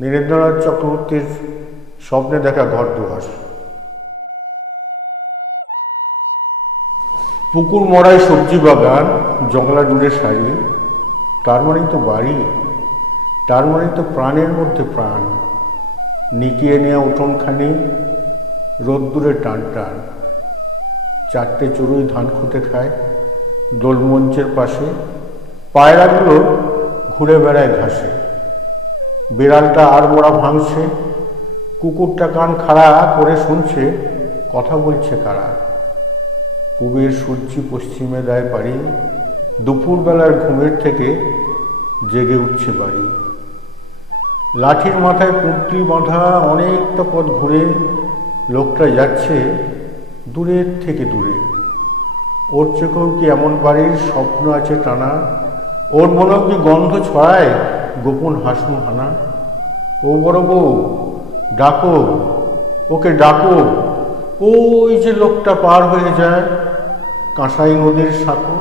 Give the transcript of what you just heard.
নীরেন্দ্রনাথ চক্রবর্তীর স্বপ্নে দেখা ঘর দুয়ার। পুকুর মড়ায় সবজি বাগান, জংলা জুড়ে শাড়ি, তার মানেই তো বাড়ি, তার মানেই তো প্রাণের মধ্যে প্রাণ। নিকিয়ে নেওয়া উঠোনখানি, রোদ্দুরে টান টান, চারটে চড়ুই ধান খুঁটে খায় দোলমঞ্চের পাশে, পায়রাগুলো ঘুরে বেড়ায় ঘাসে। বিড়ালটা আড়মোড়া ভাঙছে, কুকুরটা কান খাড়া করে শুনছে কথা বলছে কারা। পূবের সূর্য পশ্চিমে দেয় পাড়ি, দুপুরবেলার ঘুমের থেকে জেগে উঠছে বাড়ি। লাঠির মাথায় পুঁটলি বাঁধা অনেকটা পথ ঘুরে লোকটা যাচ্ছে দূরের থেকে দূরে। ওর চোখেও কি এমন বাড়ির স্বপ্ন আছে টানা? ওর মনেও কি গন্ধ ছড়ায় গোপন হাসু হানা? ও বড় বউ, ডাকো, ওকে ডাকো, ওই যে লোকটা পার হয়ে যায় কাঁসাই নদীর সাঁকো।